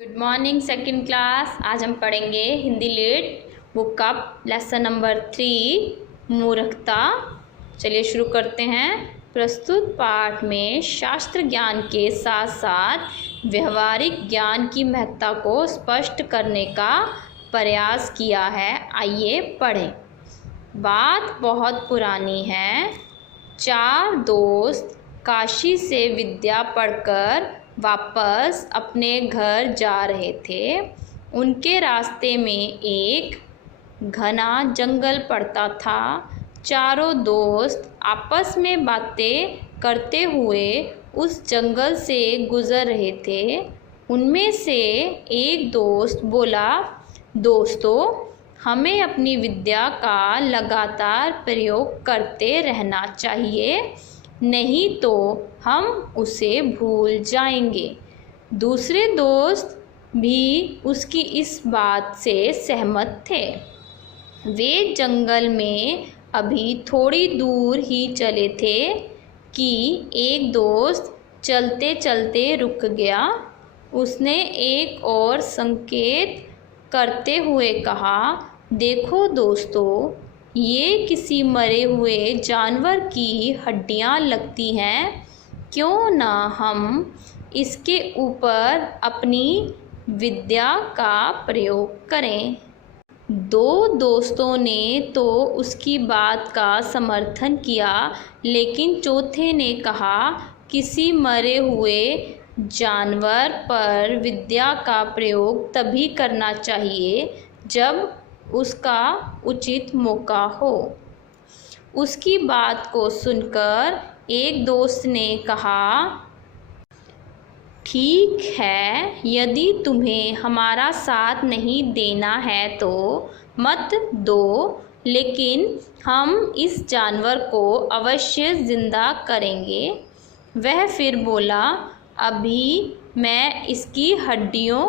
Good morning second class. आज हम पढ़ेंगे हिंदी लीड बुक का लेसन नंबर 3 मूर्खता। चलिए शुरू करते हैं। प्रस्तुत पाठ में शास्त्र ज्ञान के साथ साथ व्यवहारिक ज्ञान की महत्ता को स्पष्ट करने का प्रयास किया है। आइए पढ़ें। बात बहुत पुरानी है। 4 दोस्त काशी से विद्या पढ़कर वापस अपने घर जा रहे थे। उनके रास्ते में एक घना जंगल पड़ता था। चारों दोस्त आपस में बातें करते हुए उस जंगल से गुजर रहे थे। उनमें से एक दोस्त बोला, दोस्तों, हमें अपनी विद्या का लगातार प्रयोग करते रहना चाहिए, नहीं तो हम उसे भूल जाएंगे। दूसरे दोस्त भी उसकी इस बात से सहमत थे। वे जंगल में अभी थोड़ी दूर ही चले थे कि एक दोस्त चलते चलते रुक गया। उसने एक और संकेत करते हुए कहा, देखो दोस्तों, ये किसी मरे हुए जानवर की हड्डियां लगती हैं। क्यों ना हम इसके ऊपर अपनी विद्या का प्रयोग करें। दो दोस्तों ने तो उसकी बात का समर्थन किया, लेकिन चौथे ने कहा, किसी मरे हुए जानवर पर विद्या का प्रयोग तभी करना चाहिए जब उसका उचित मौका हो। उसकी बात को सुनकर एक दोस्त ने कहा, ठीक है, यदि तुम्हें हमारा साथ नहीं देना है तो मत दो, लेकिन हम इस जानवर को अवश्य जिंदा करेंगे। वह फिर बोला, अभी मैं इसकी हड्डियों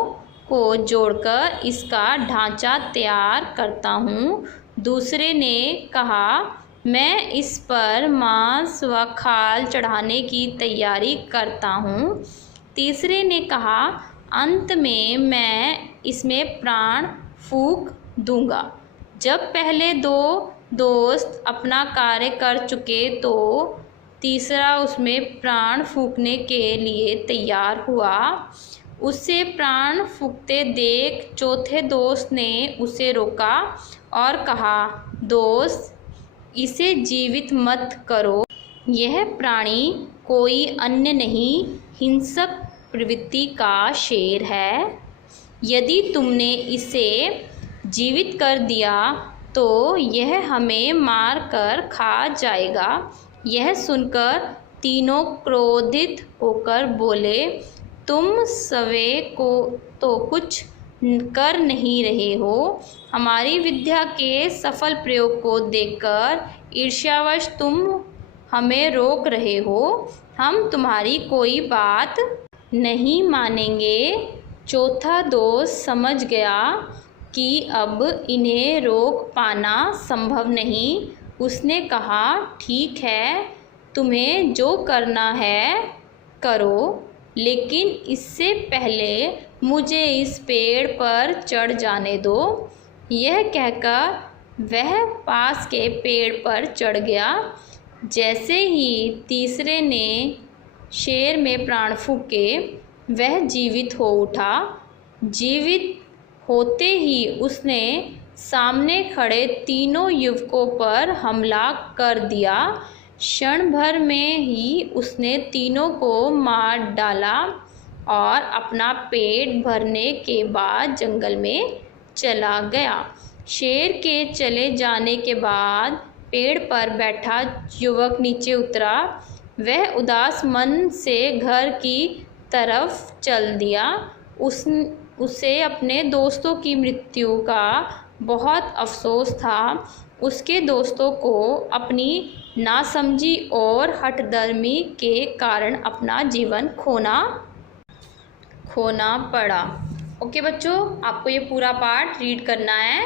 को जोड़कर इसका ढांचा तैयार करता हूँ। दूसरे ने कहा, मैं इस पर मांस व खाल चढ़ाने की तैयारी करता हूँ। तीसरे ने कहा, अंत में मैं इसमें प्राण फूंक दूंगा। जब पहले दो दोस्त अपना कार्य कर चुके तो तीसरा उसमें प्राण फूंकने के लिए तैयार हुआ। उसे प्राण फूंकते देख चौथे दोस्त ने उसे रोका और कहा, दोस्त, इसे जीवित मत करो। यह प्राणी कोई अन्य नहीं, हिंसक प्रवृत्ति का शेर है। यदि तुमने इसे जीवित कर दिया तो यह हमें मार कर खा जाएगा। यह सुनकर तीनों क्रोधित होकर बोले, तुम सवे को तो कुछ कर नहीं रहे हो। हमारी विद्या के सफल प्रयोग को देखकर ईर्ष्यावश तुम हमें रोक रहे हो। हम तुम्हारी कोई बात नहीं मानेंगे। चौथा दोस्त समझ गया कि अब इन्हें रोक पाना संभव नहीं। उसने कहा, ठीक है, तुम्हें जो करना है करो, लेकिन इससे पहले मुझे इस पेड़ पर चढ़ जाने दो। यह कहकर वह पास के पेड़ पर चढ़ गया। जैसे ही तीसरे ने शेर में प्राण फूंके, वह जीवित हो उठा। जीवित होते ही उसने सामने खड़े तीनों युवकों पर हमला कर दिया। क्षण भर में ही उसने तीनों को मार डाला और अपना पेट भरने के बाद जंगल में चला गया। शेर के चले जाने के बाद पेड़ पर बैठा युवक नीचे उतरा। वह उदास मन से घर की तरफ चल दिया। उसे अपने दोस्तों की मृत्यु का बहुत अफसोस था। उसके दोस्तों को अपनी नासमझी और हठधर्मी के कारण अपना जीवन खोना पड़ा। ओके बच्चों, आपको ये पूरा पाठ रीड करना है।